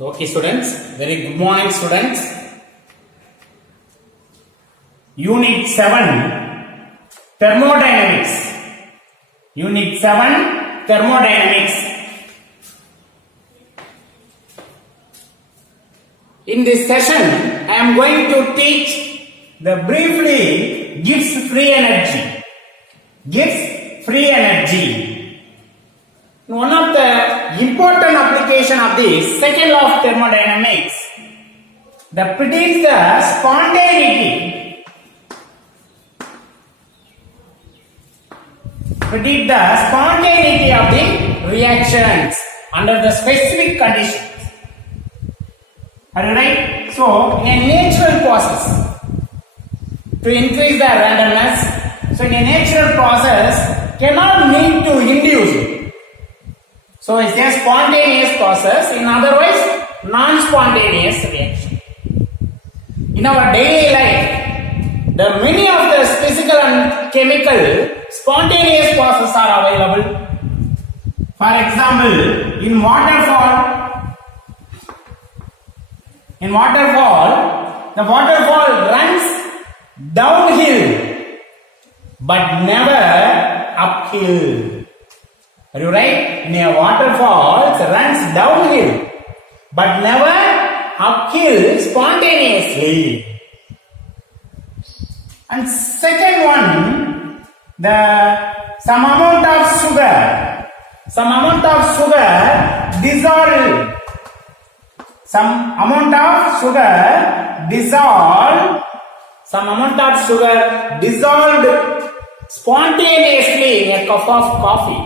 Okay students, very good morning students. Unit-VII Thermodynamics. Unit-VII Thermodynamics. In this session, I am going to teach the briefly Gibbs free energy. Gibbs free energy. One of the important application of the second law of thermodynamics that predicts the spontaneity. Predict the spontaneity of the reactions under the specific conditions. Are you right? So, in a natural process, to increase the randomness, so in a natural process, cannot need to induce it. So, it's a spontaneous process, in other words, non-spontaneous reaction. In our daily life, the many of the physical and chemical spontaneous processes are available. For example, in waterfall, the waterfall runs downhill but never uphill. Are you right? In a waterfall, it runs downhill but never uphill spontaneously. And second one, some amount of sugar dissolved. Some amount of sugar dissolved spontaneously in a cup of coffee.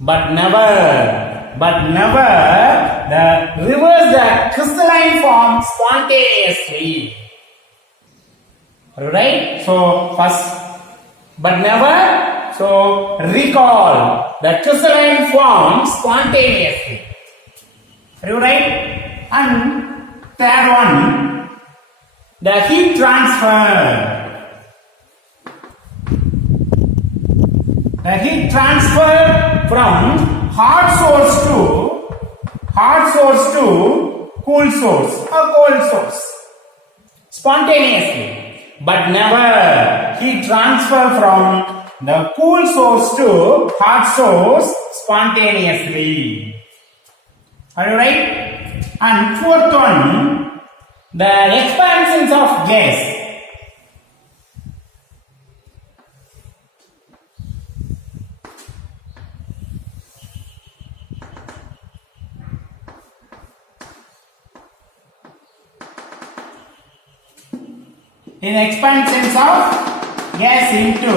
But never the reverse the crystalline form spontaneously. Alright? So first, but never, so recall the crystalline form spontaneously. Are you right? And third one, the heat transfer. The heat transfer from hot source to cool source or cold source spontaneously, but never heat transfer from the cool source to hot source spontaneously. Are you right? And fourth one, the expansions of gas. In expansions of gas into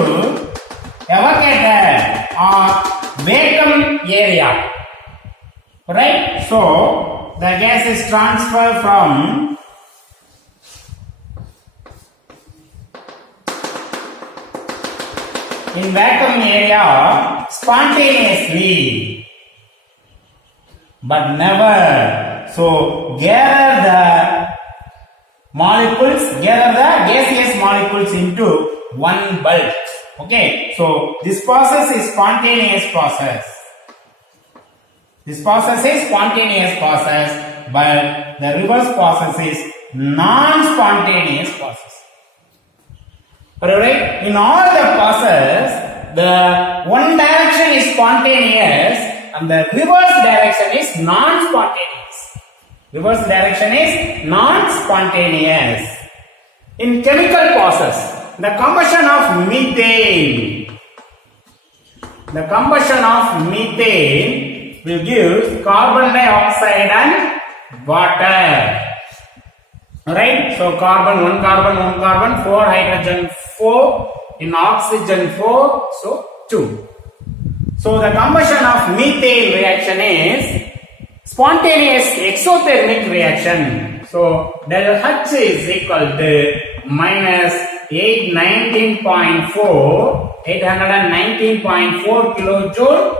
evaporated or vacuum area. Right? So, the gas is transferred from in vacuum area spontaneously, but never. So, gather the gaseous molecules into one bulk. Okay, so this process is spontaneous process. This process is spontaneous process, but the reverse process is non-spontaneous process. Alright, in all the process, the one direction is spontaneous and the reverse direction is non-spontaneous. Reverse direction is non-spontaneous. In chemical process, the combustion of methane will give carbon dioxide and water. Alright, so one carbon, 4 hydrogen, 4, in oxygen 4, so 2. So the combustion of methane reaction is spontaneous exothermic reaction. So del H is equal to minus 819.4 kilojoule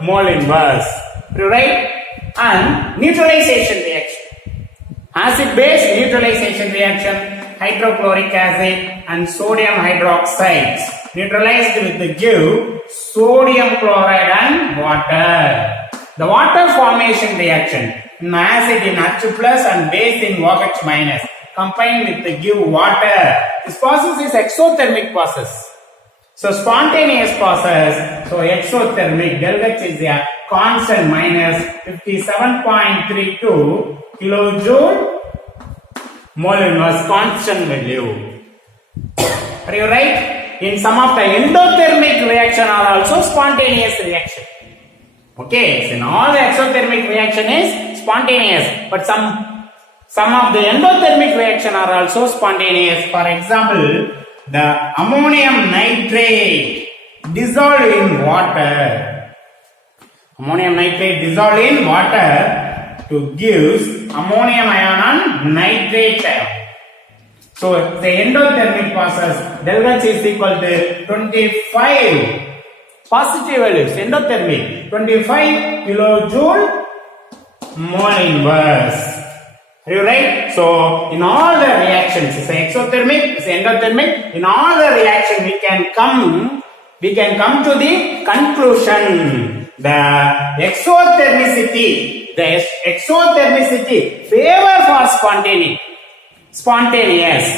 mole inverse. Right? And neutralization reaction. Acid base neutralization reaction, hydrochloric acid and sodium hydroxide neutralized with the give sodium chloride and water. The water formation reaction in acid in H plus and base in OH minus combine with the give water. This process is exothermic process. So spontaneous process, so exothermic, del H is a constant minus 57.32 kilojoule mole inverse constant value. Are you right? In some of the endothermic reaction are also spontaneous reaction. Okay, so in all the exothermic reaction is spontaneous, but some of the endothermic reaction are also spontaneous. For example, the ammonium nitrate dissolved in water. Ammonium nitrate dissolved in water to give ammonium ion and nitrate ion. So the endothermic process del H is equal to 25 positive values, endothermic 25 kilojoule mole inverse. Are you right? So in all the reactions, it's exothermic, it's endothermic. In all the reaction, we can come to the conclusion. The exothermicity favor for spontaneous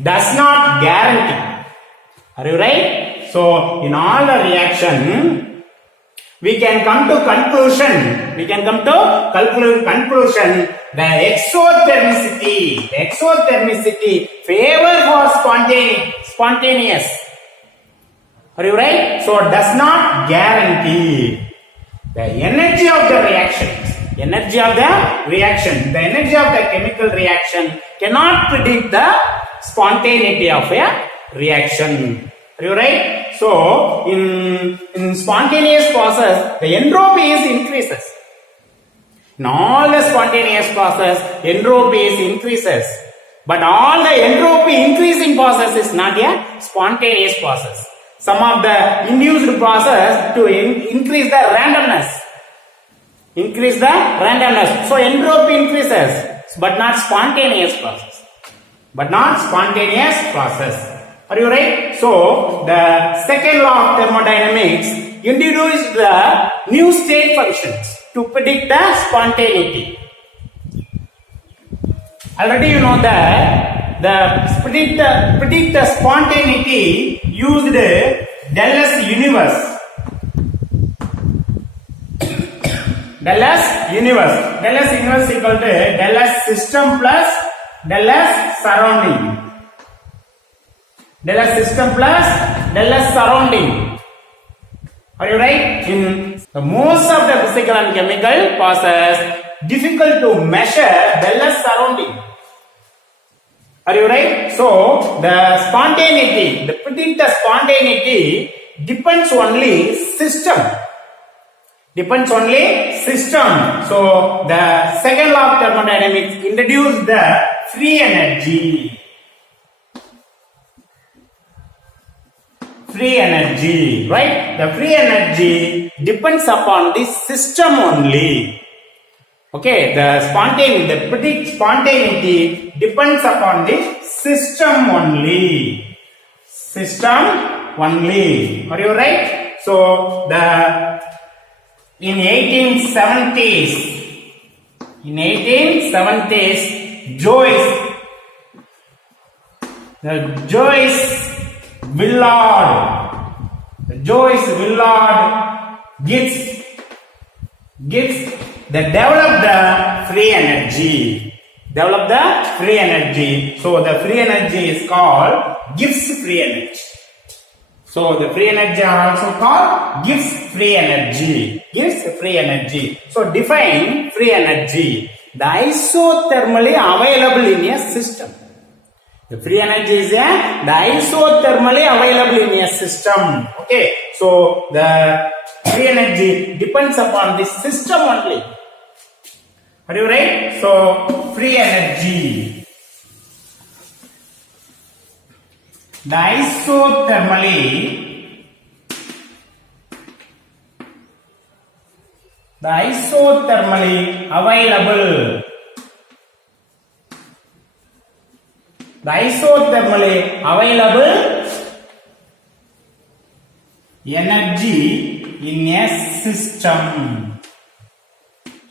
does not guarantee. Are you right? So in all the reaction, we can come to conclusion. The exothermicity favor for spontaneous. Are you right? So does not guarantee. The energy of the energy of the chemical reaction cannot predict the spontaneity of a reaction. Are you right? So in spontaneous process, the entropy is increases. In all the spontaneous process, entropy is increases. But all the entropy increasing process is not a spontaneous process. Some of the induced process to increase the randomness. So entropy increases, but not spontaneous process. Are you right? So the second law of thermodynamics introduced the new state functions to predict the spontaneity. Already you know that the predict the spontaneity used del-S universe. del-S universe equal to del-S system plus del-S surrounding. del-S system plus del-S surrounding. Are you right? In the most of the physical and chemical process, difficult to measure del-S surrounding. Are you right? So the spontaneity, predict the spontaneity depends only system. So the second law of thermodynamics introduced the free energy. Right? The free energy depends upon the system only. Okay, the predict spontaneity depends upon the system only. Are you right? So in 1870s, Joyce Willard Gibbs they developed the free energy. So the free energy is called Gibbs free energy. So the free energy are also called Gibbs free energy. So define free energy. The isothermally available in a system. The free energy is the isothermally available in a system. Okay. So the free energy depends upon the system only. Are you right? So free energy. The isothermally available. The isothermally available energy in a system.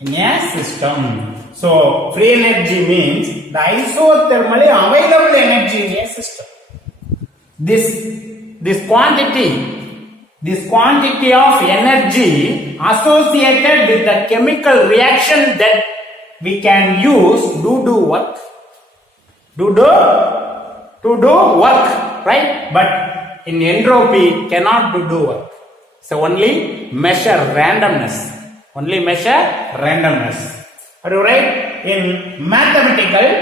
in a system. So free energy means the isothermally available energy in a system. This quantity of energy associated with the chemical reaction that we can use to do work. To do work, right? But in entropy cannot do work. So only measure randomness. Only measure randomness. Are you right? In mathematically,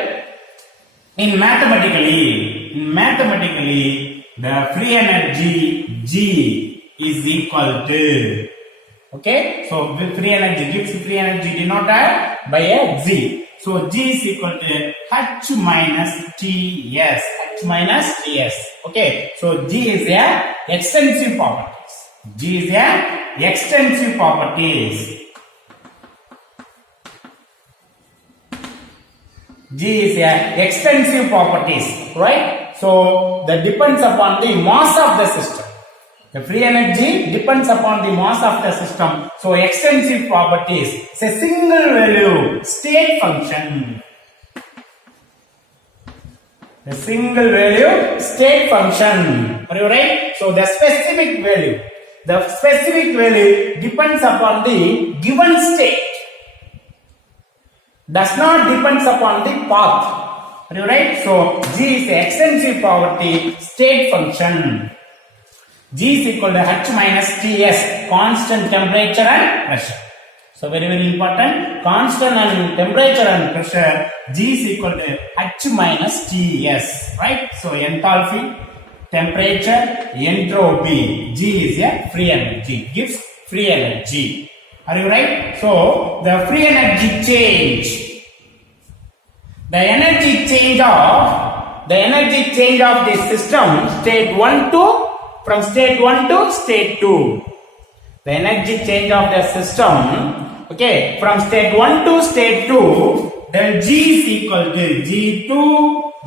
the free energy G is equal to, okay, so free energy, Gibbs free energy denoted by a Z. So G is equal to H minus Ts. H minus Ts. Okay, so G is a extensive properties. G is a extensive properties. G is a extensive properties, right? So that depends upon the mass of the system. The free energy depends upon the mass of the system. So extensive properties. It's a single value state function. A single value state function. Are you right? So the specific value depends upon the given state. Does not depends upon the path. Are you right? So G is the extensive property state function. G is equal to H minus Ts, constant temperature and pressure. So very important, constant and temperature and pressure, G is equal to H minus Ts, right? So enthalpy, temperature, entropy, G is a free energy, gives free energy. Are you right? So the free energy change. The energy change of the system from state 1 to state 2. The energy change of the system, okay, from state 1 to state 2, then G is equal to G2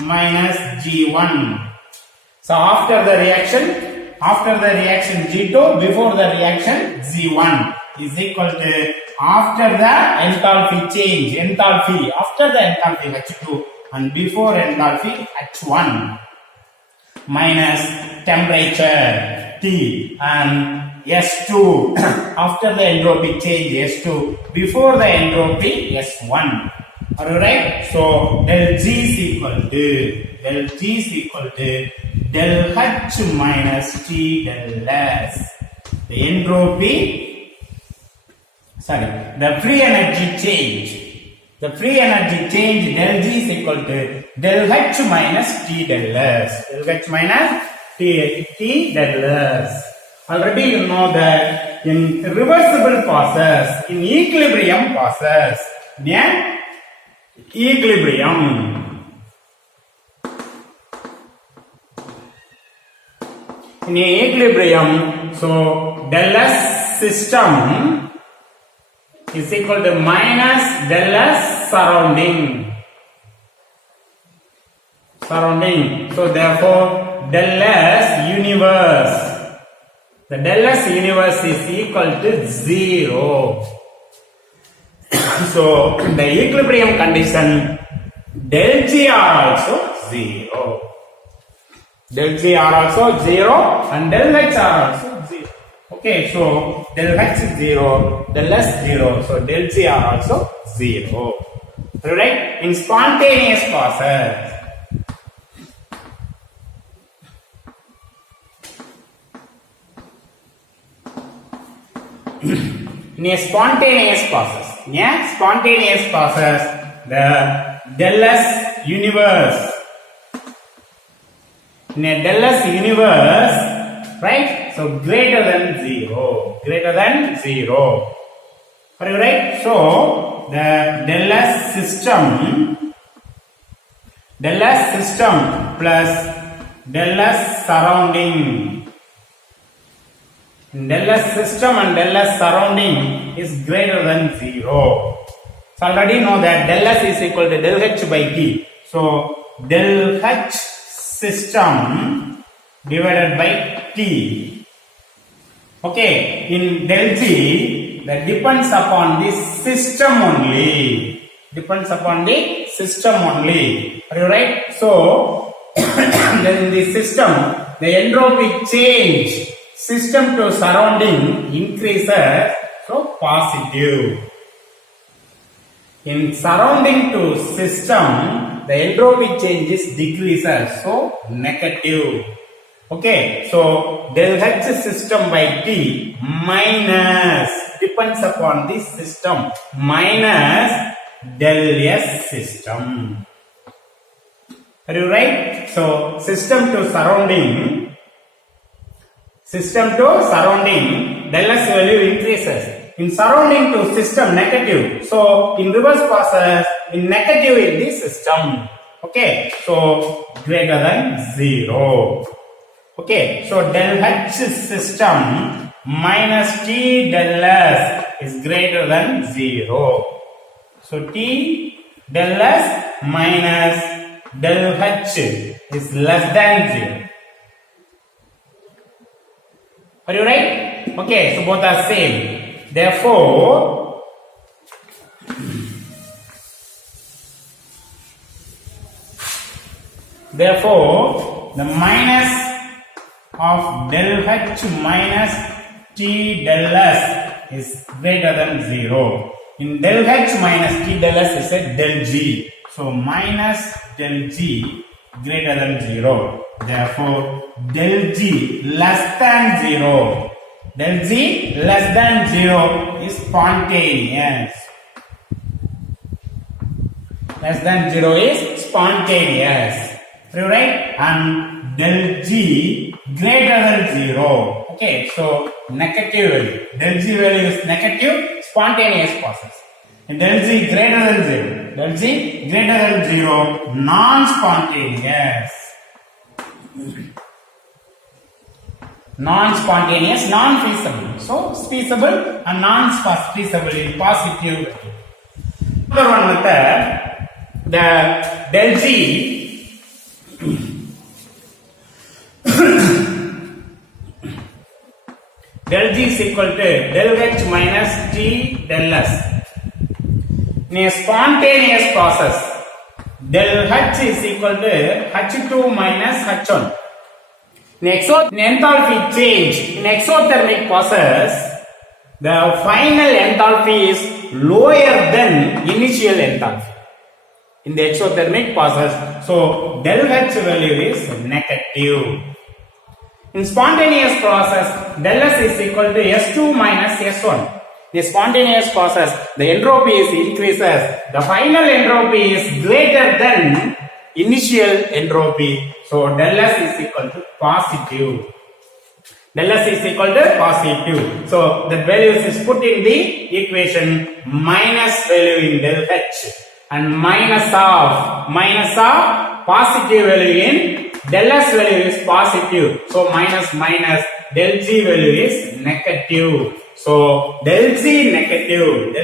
minus G1. So after the reaction G2, before the reaction G1 is equal to, after the enthalpy change, after the enthalpy H2 and before enthalpy H1 minus temperature T and S2 after the entropy change S2 before the entropy S1. Are you right? So del G is equal to del H minus T del S. The entropy, the free energy change. The free energy change del G is equal to del H minus T del S. Del H minus T del S. Already you know that in reversible process, in equilibrium process, in equilibrium, so del S system is equal to minus del S surrounding. So therefore del S universe. The del S universe is equal to 0. So the equilibrium condition del G are also 0. Del G are also 0 and del H are also 0. Okay, so del H is 0, del S 0, so del G are also 0. Right? In spontaneous process, in a spontaneous process, the del S universe, in a del S universe, right? So greater than 0. Are you right? So the del S system plus del S surrounding. Del S system and del S surrounding is greater than 0. So already know that del S is equal to del H by T. So del H system divided by T. Okay, in del G that depends upon the system only. Depends upon the system only. Are you right? So, then in the system, the entropic change system to surrounding increases, so positive. In surrounding to system, the entropic change is decreases, so negative. Okay, so del H system by T minus depends upon the system minus del S system. Are you right? So system to surrounding del S value increases. In surrounding to system negative. So in reverse process, in negative in the system. Okay, so greater than 0. Okay, so del H system minus T del S is greater than 0. So T del S minus del H is less than 0. Are you right? Okay, so both are same. Therefore, the minus of del H minus T del S is greater than 0. In del H minus T del S is a del G. So minus del G greater than 0. Therefore, del G less than 0. Del G less than 0 is spontaneous. Less than 0 is spontaneous. Right? And del G greater than 0. Okay, so negative value. Del G value is negative, spontaneous process. And del G greater than 0. Del G greater than 0, non-spontaneous. Non-spontaneous, non-feasible. So, feasible and non-feasible in positive. Another one method, the del G del G is equal to del H minus T del S. In a spontaneous process, del H is equal to H2 minus H1. In enthalpy change, in exothermic process, the final enthalpy is lower than initial enthalpy. In the exothermic process, so del H value is negative. In spontaneous process, del S is equal to S2 minus S1. In spontaneous process, the entropy is increases. The final entropy is greater than initial entropy. So del S is equal to positive. Del S is equal to positive. So the values is put in the equation minus value in del H and minus of positive value in del S value is positive. So minus del G value is negative. So del G negative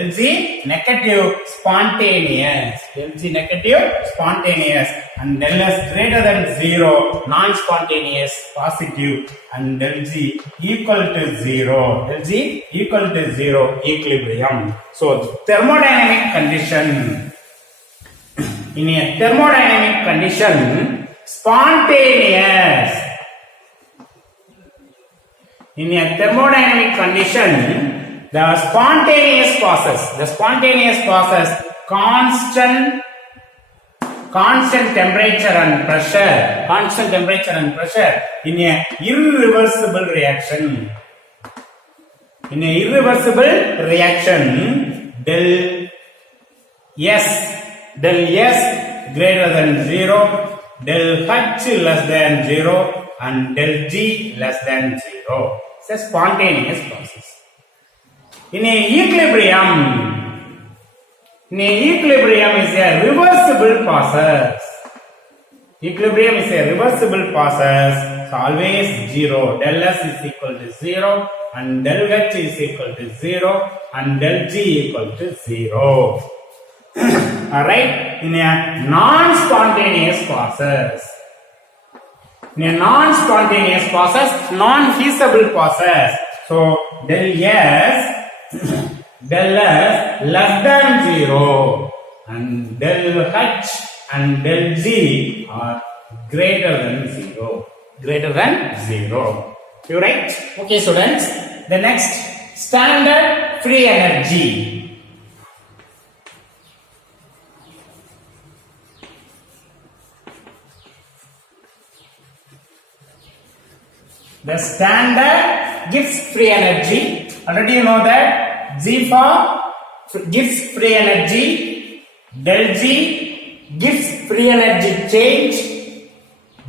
spontaneous, del G negative spontaneous, and del S greater than 0 non-spontaneous positive, and del G equal to 0, del G equal to 0 equilibrium. So thermodynamic condition, in a thermodynamic condition, spontaneous. In a thermodynamic condition, the spontaneous process, constant temperature and pressure in a irreversible reaction. In a irreversible reaction, del S greater than 0, del H less than 0, and del G less than 0. It's a spontaneous process. In a equilibrium is a reversible process. Equilibrium is a reversible process. So always 0. Del S is equal to 0, and del H is equal to 0, and del G equal to 0. Alright? In a non-spontaneous process. In a non-spontaneous process, non-feasible process. So del S del S less than 0 and del H and del G are greater than 0. Greater than 0. You right? Okay, students. The next, standard free energy. The standard Gibbs free energy. Already you know that G for Gibbs free energy, del G Gibbs free energy change,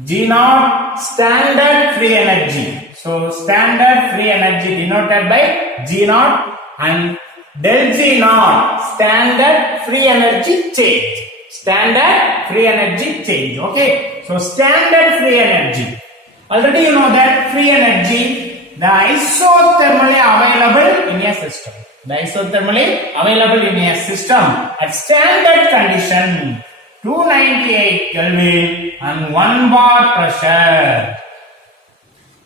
G naught standard free energy. So standard free energy denoted by G naught and del G naught standard free energy change. Standard free energy change. Okay. So standard free energy. Already you know that free energy, the isothermally available in a system. The isothermally available in a system at standard condition 298 Kelvin and 1 bar pressure.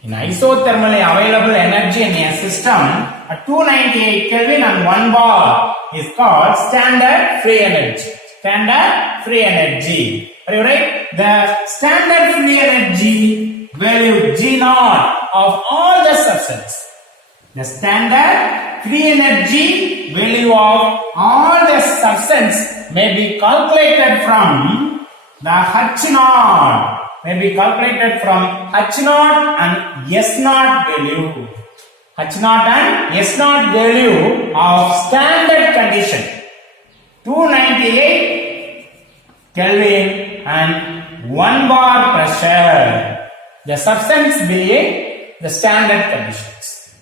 In isothermally available energy in a system at 298 Kelvin and 1 bar is called standard free energy. Standard free energy. Are you right? The standard free energy value G naught of all the substance. The standard free energy value of all the substance may be calculated from the H naught. May be calculated from H naught and S naught value. H naught and S naught value of standard condition 298 Kelvin and 1 bar pressure. The substance being the standard conditions.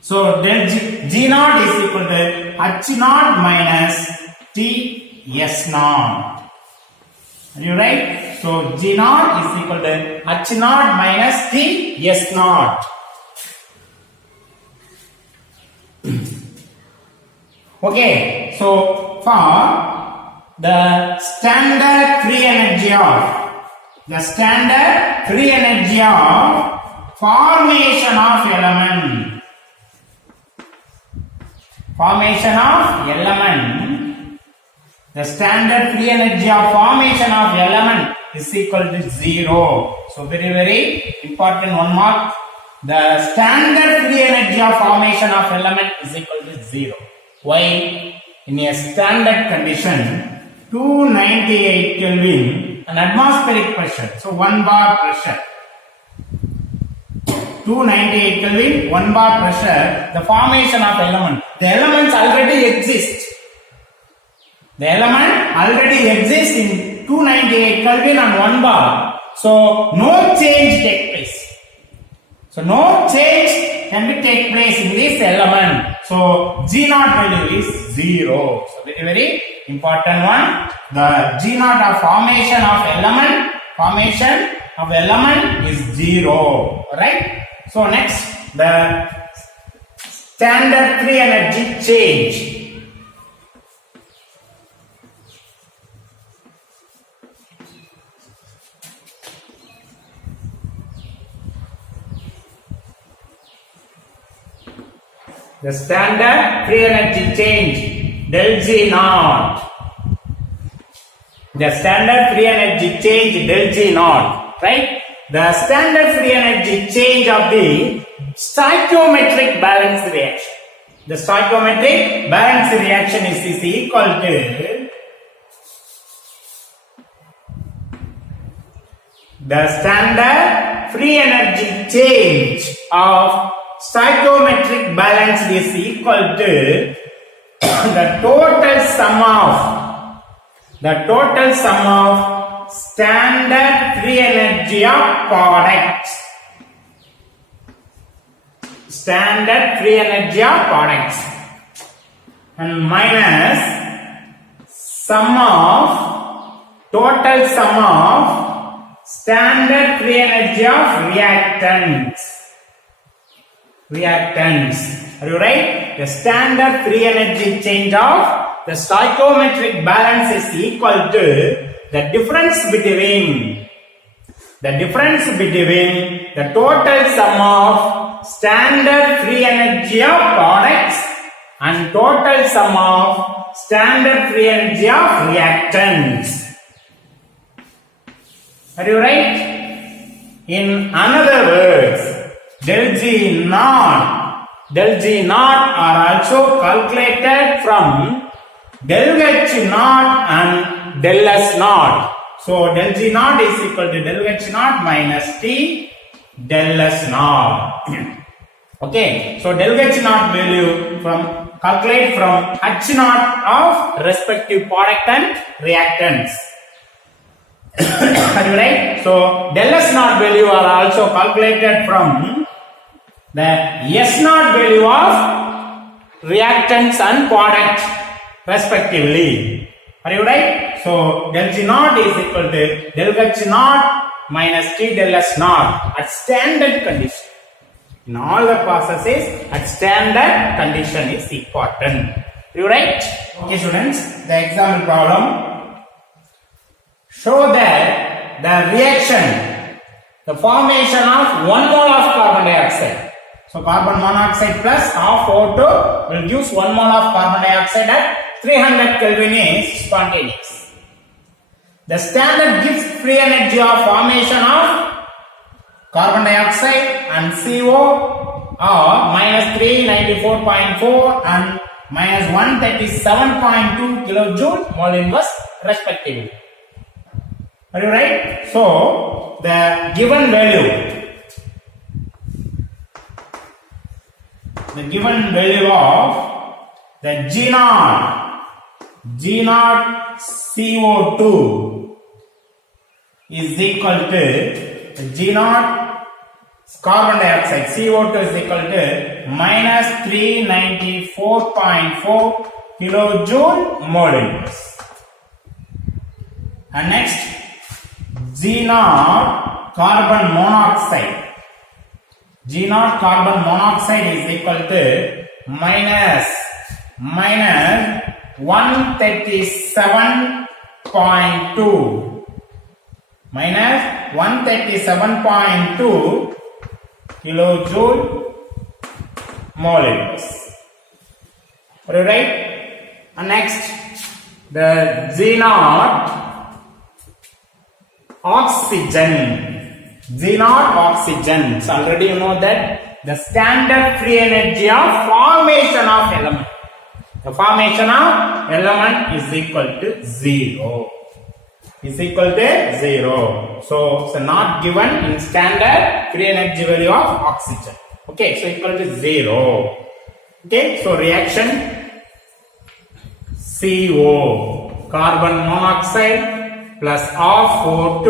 So del G naught is equal to H naught minus T S naught. Are you right? So G naught is equal to H naught minus T S naught. Okay. So for the standard free energy of formation of element. Formation of element. The standard free energy of formation of element is equal to 0. So very important one mark. The standard free energy of formation of element is equal to 0. Why? In a standard condition 298 Kelvin an atmospheric pressure. So 1 bar pressure. 298 Kelvin, 1 bar pressure, the formation of element. The elements already exist. The element already exists in 298 Kelvin and 1 bar. So no change take place. So no change can be take place in this element. So G naught value is 0. So very important one. The G naught of formation of element is 0. Right? So next, the standard free energy change. The standard free energy change del G naught. The standard free energy change del G naught, right? The standard free energy change of the stoichiometric balance reaction. The stoichiometric balance reaction is equal to the standard free energy change of stoichiometric balance is equal to the total sum of standard free energy of products. Standard free energy of products and minus total sum of standard free energy of reactants. Are you right? The standard free energy change of the stoichiometric balance is equal to the difference between the total sum of standard free energy of products and total sum of standard free energy of reactants. Are you right? In other words, del G naught are also calculated from del H naught and del S naught. So del G naught is equal to del H naught minus T del S naught. Okay, so del H naught value from calculate from H naught of respective product and reactants. Are you right? So del S naught value are also calculated from the S naught value of reactants and product respectively. Are you right? So del G naught is equal to del H naught minus T del S naught at standard condition. In all the processes, at standard condition is important. Are you right? Okay, students, the example problem. Show that the reaction, the formation of 1 mole of carbon dioxide. So carbon monoxide plus half O2 will give 1 mole of carbon dioxide at 300 Kelvin is spontaneous. The standard Gibbs free energy of formation of carbon dioxide and CO are minus 394.4 and minus 137.2 kilojoule mole inverse respectively. Are you right? So the given value of the G naught CO2 is equal to G naught carbon dioxide CO2 is equal to minus 394.4 kilojoule mole inverse. And next, G naught carbon monoxide. G naught carbon monoxide is equal to minus 137.2 minus 137.2 kilojoule mole inverse. Are you right? And next, the G naught oxygen. G naught oxygen. So already you know that the standard free energy of formation of element. The formation of element is equal to 0. Is equal to 0. So it's not given in standard free energy value of oxygen. Okay, so equal to 0. Okay, so reaction CO carbon monoxide plus half O2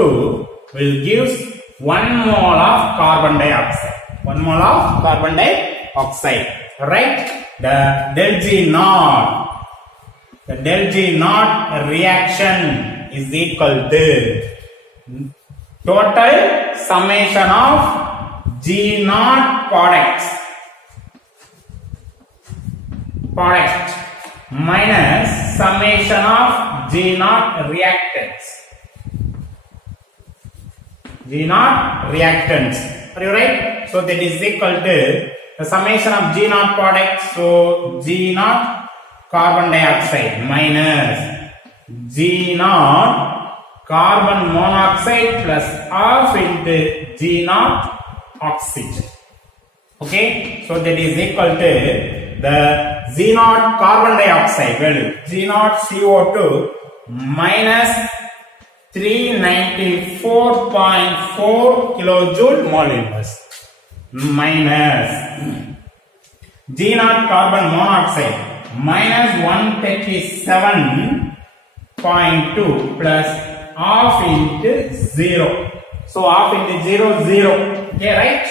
will give 1 mole of carbon dioxide. 1 mole of carbon dioxide. Right? The del G naught. The del G naught reaction is equal to total summation of G naught product minus summation of G naught reactants. G naught reactants. Are you right? So that is equal to the summation of G naught product. So G naught carbon dioxide minus G naught carbon monoxide plus half into G naught oxygen. Okay, so that is equal to the G naught carbon dioxide value, G naught CO2 minus 394.4 kilojoule mole inverse minus G naught carbon monoxide minus 137.2 plus half into 0. So half into 0, 0. Okay, right?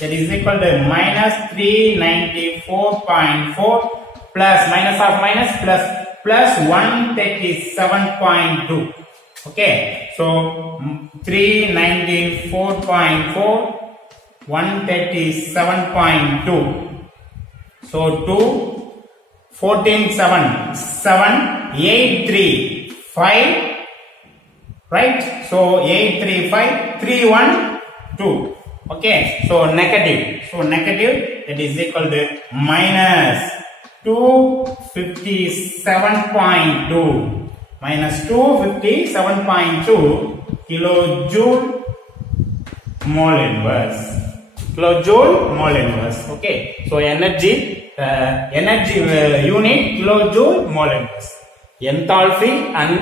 That is equal to minus 394.4 plus minus half minus plus 137.2. Okay, so 394.4 137.2. So 2 14 7 7 8 3 5, right? So 8 3 5 3 1 2. Okay, so negative. So negative, that is equal to minus 257.2 minus 257.2 kilojoule mole inverse. Kilojoule mole inverse. Okay. So energy unit kilojoule mole inverse. Enthalpy and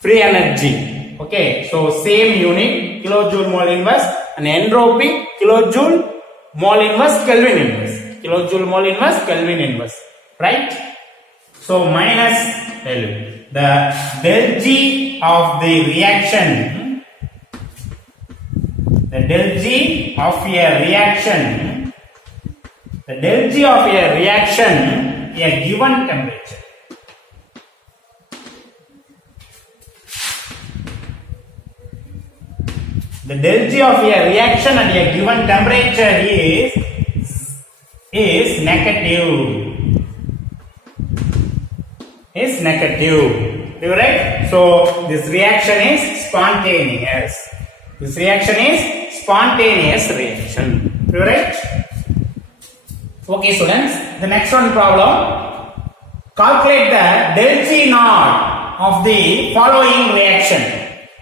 free energy. Okay. So same unit kilojoule mole inverse and entropy kilojoule mole inverse Kelvin inverse. Kilojoule mole inverse Kelvin inverse. Right? So minus the del G of the reaction. The del G of a reaction. The del G of a reaction at a given temperature. The del G of a reaction at a given temperature is negative. Is negative. Right? So this reaction is spontaneous. This reaction is spontaneous reaction. Right? Okay, students. The next one problem. Calculate the del G naught of the following reaction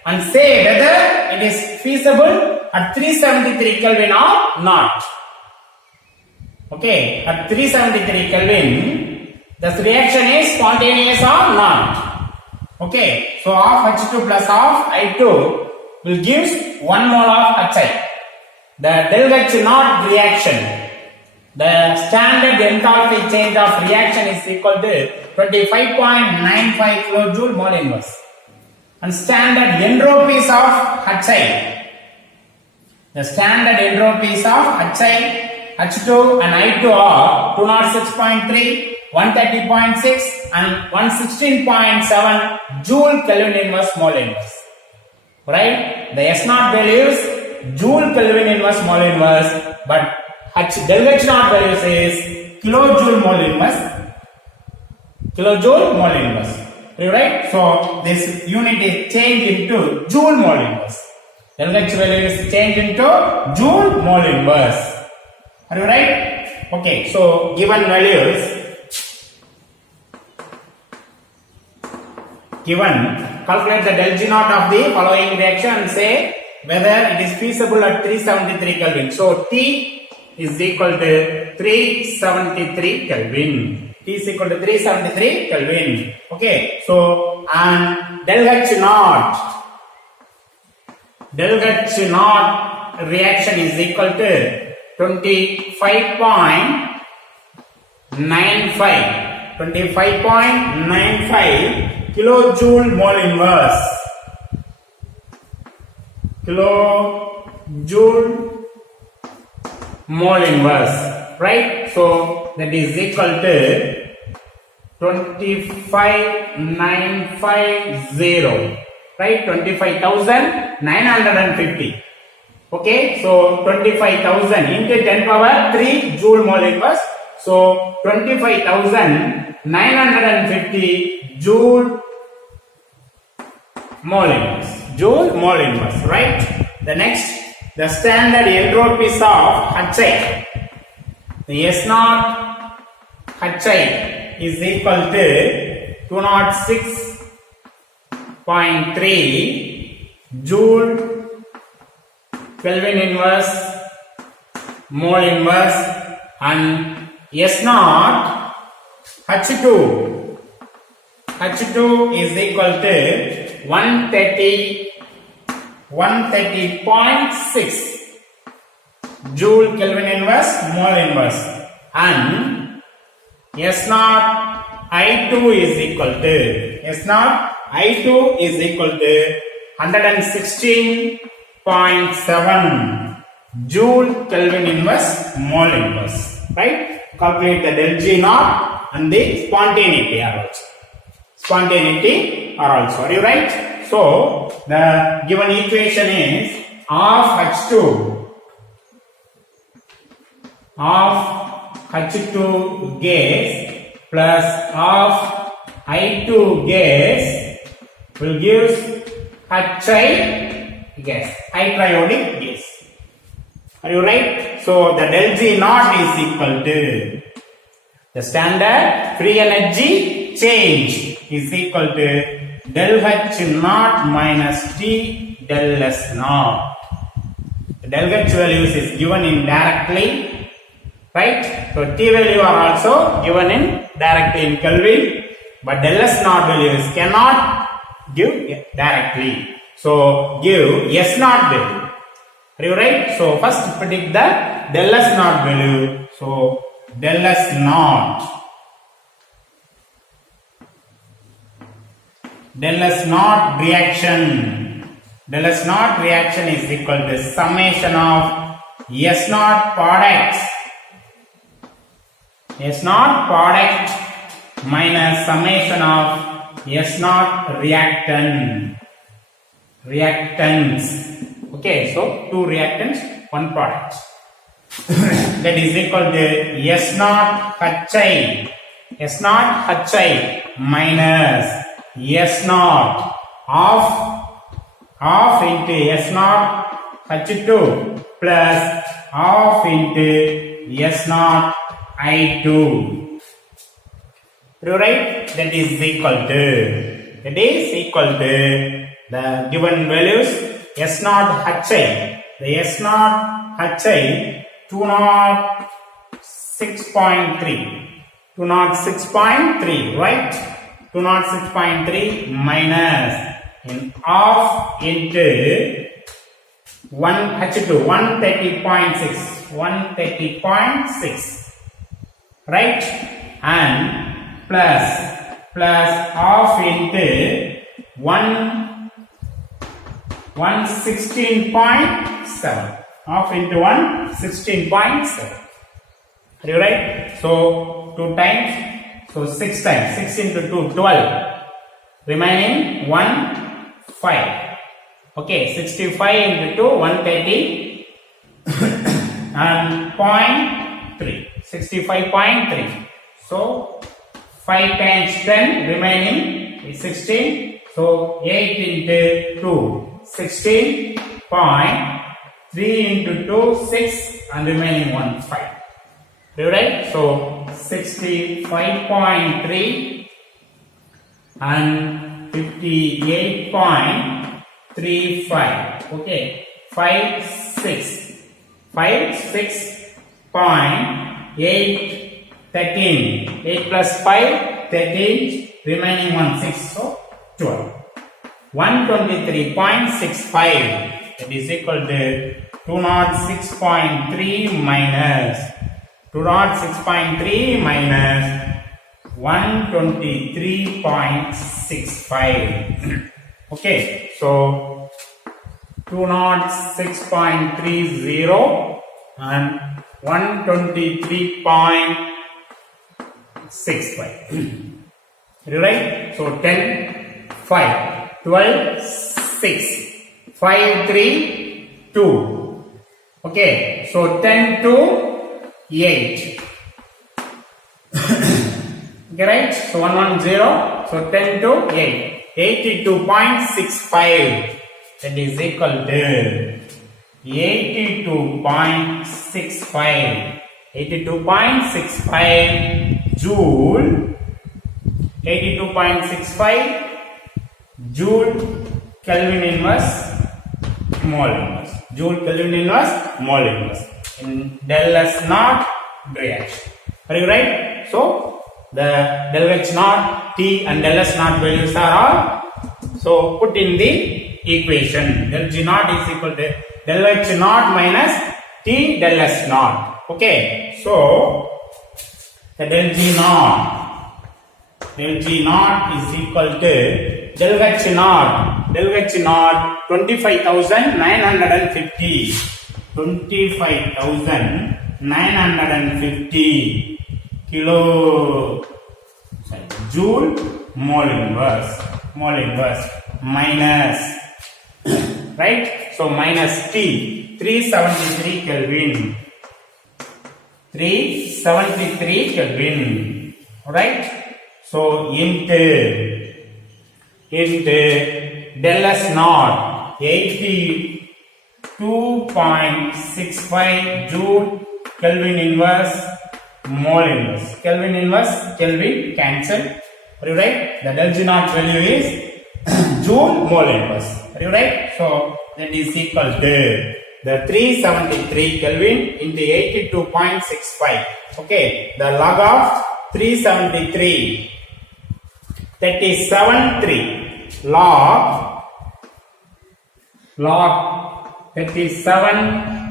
and say whether it is feasible at 373 Kelvin or not. Okay, at 373 Kelvin, this reaction is spontaneous or not. Okay, so half H2 plus half I2 will give 1 mole of HI. The del H naught reaction, the standard enthalpy change of reaction is equal to 25.95 kilojoule mole inverse. And standard entropies of HI. The standard entropies of HI, H2 and I2 are 206.3, 130.6 and 116.7 joule Kelvin inverse mole inverse. Right? The S naught values joule Kelvin inverse mole inverse, but del H naught values is kilojoule mole inverse. Kilojoule mole inverse. Right? So this unit is changed into joule mole inverse. Del H value is changed into joule mole inverse. Are you right? Okay. So given values. Given, calculate the del G naught of the following reaction and say whether it is feasible at 373 Kelvin. So T is equal to 373 Kelvin. T is equal to 373 Kelvin. Okay. So and del H naught reaction is equal to 25.95 kilojoule mole inverse. Kilojoule mole inverse. Right? So that is equal to 25,950. Right? 25,950. Okay, so 25,000 into 10 power 3 joule mole inverse. So 25,950 joule mole inverse. Joule mole inverse, right? The next, the standard entropies of HI. The S naught HI is equal to 206.3 joule Kelvin inverse mole inverse and S naught H2 is equal to 130.6 joule Kelvin inverse mole inverse and S naught I2 is equal to 116.7 joule Kelvin inverse mole inverse. Right? Calculate the del G naught and the spontaneity are also. Are you right? So the given equation is half H2 gas plus half I2 gas will give HI gas, high triodic gas. Are you right? So the del G naught is equal to The standard free energy change is equal to del H naught minus T del S naught. The del H values is given indirectly, right? So T value are also given in directly in Kelvin, but del S naught values cannot give directly. So give S naught value. Are you right? So first predict the del S naught value. So del S naught. Del S naught reaction. Del S naught reaction is equal to summation of S naught products. S naught product minus summation of S naught reactants. Okay, so two reactants, one product. That is equal to S naught HI. S naught HI minus S naught half into S naught H2 plus half into S naught I2. Right? That is equal to the given values S naught HI. The S naught HI 206.3. 206.3, right? 206.3 minus in half into 1 H2 130.6. 130.6, right? And plus half into 116.7. Half into 116.7. Are you right? So 2 times, so 6 times. 6 into 2, 12. Remaining 1, 5. Okay, 65 into 2, 130 and 0.3. 65.3. So 5 times 10, remaining is 16. So 8 into 2, 16.3 into 2, 6 and remaining 1, 5. Right? So 65.3 and 58.35. Okay, 56.8 13. 8 plus 5 13, remaining 1 6. So 12. 123.65. That is equal to 206.3 minus 206.3 minus 123.65. Okay, so 206.30 and 123.65. Right? So 10, 5, 12, 6, 5, 3, 2. Okay, so 10 to 8. Okay, right? So 110. So 10 to 8. 82.65. That is equal to 82.65. 82.65 joule. 82.65 joule Kelvin inverse mole inverse. Joule Kelvin inverse mole inverse in del S naught reaction. Are you right? So the del H naught, T and del S naught values are all so put in the equation. Del G naught is equal to del H naught minus T del S naught. Okay, so the del G naught is equal to del H naught. Del H naught 25,950. 25,950 joule mole inverse minus, right? So minus T 373 Kelvin. 373 Kelvin. Right? So into del S naught 82.65 joule Kelvin inverse mole inverse. Kelvin inverse, Kelvin cancel. Are you right? The del G naught value is Joule mole inverse. Are you right? So that is equal to the 373 Kelvin into 82.65. Okay, the log of 373, that is 73 log that is 7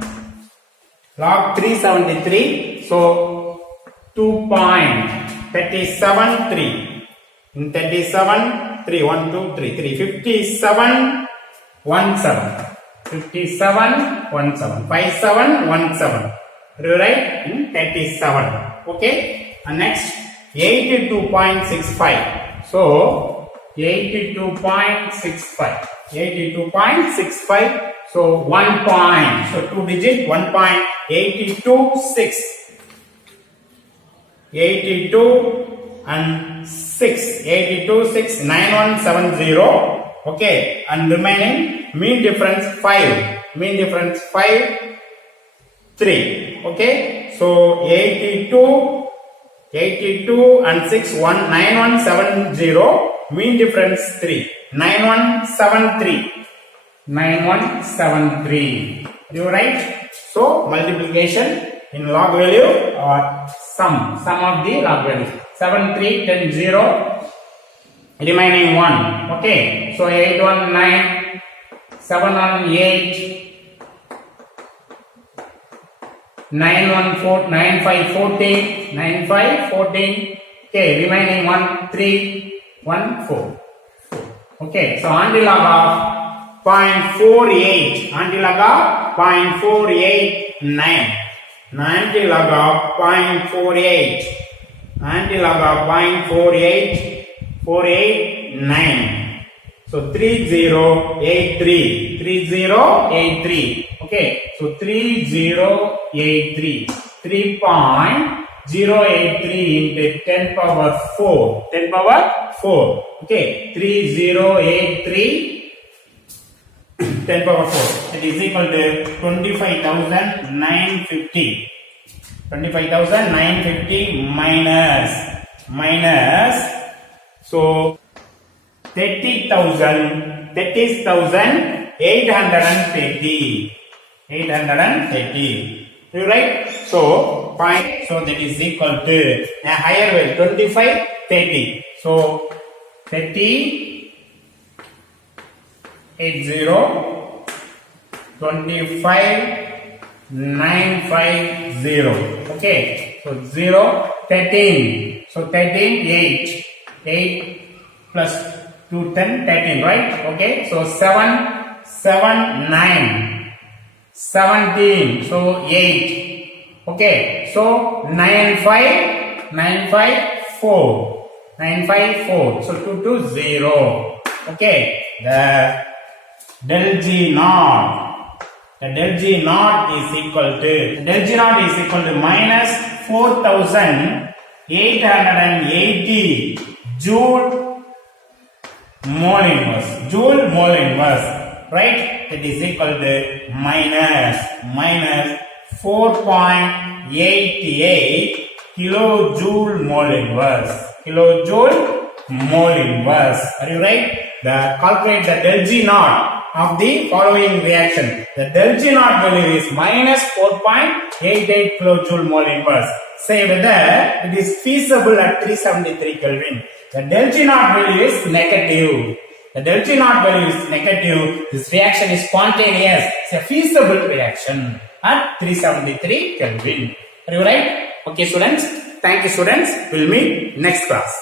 log 373. So 2.373 in 37 3 1 2 3 3 57 17 57 17 5717. Right? In 37. Okay. And next 82.65. So 82.65. 82.65. So 1 point. So 2 digit 1.826. 82 and 6. 82 6 9170. Okay. And remaining mean difference 5. Mean difference 5 3. Okay. So 82 and 6 1 9170. Mean difference 3. 9173. 9173. You right? So multiplication in log value or sum of the log value. 7 3 10 0. Remaining 1. Okay. So 8 1 9. 7 1 8. 9 1 4 9 5 14. 9 5 14. Okay. Remaining 1 3 1 4. Okay. So on the log of 0.48. On the log of 0.489. 90 log of 0.48. And the log of 0.489. So 3083. 3083. Okay. So 3083. 3.083 into 10 power 4. 10 power 4. Okay. 3083. 10 power 4. That is equal to 25,950. 25,950 minus. So 30,000. 830. 830. You right? So that is equal to a higher value 25 30. So 30 80 25 950. Okay. So 0 13. So 13 8. 8 plus 2 10 13, right? Okay. So 7 7 9. 17. So 8. Okay. So 9 5 4. 9 5 4. So 2 2 0. Okay. The del G naught. The del G naught is equal to minus 4,880 Joule mole inverse. Joule mole inverse. Right? That is equal to minus 4.88 kilojoule mole inverse. Kilojoule mole inverse. Are you right? Calculate the del G naught of the following reaction. The del G naught value is minus 4.88 kilojoule mole inverse. Say whether it is feasible at 373 Kelvin. The del G naught value is negative. The del G naught value is negative. This reaction is spontaneous. It's a feasible reaction at 373 Kelvin. Are you right? Okay, students. Thank you, students. We'll meet next class.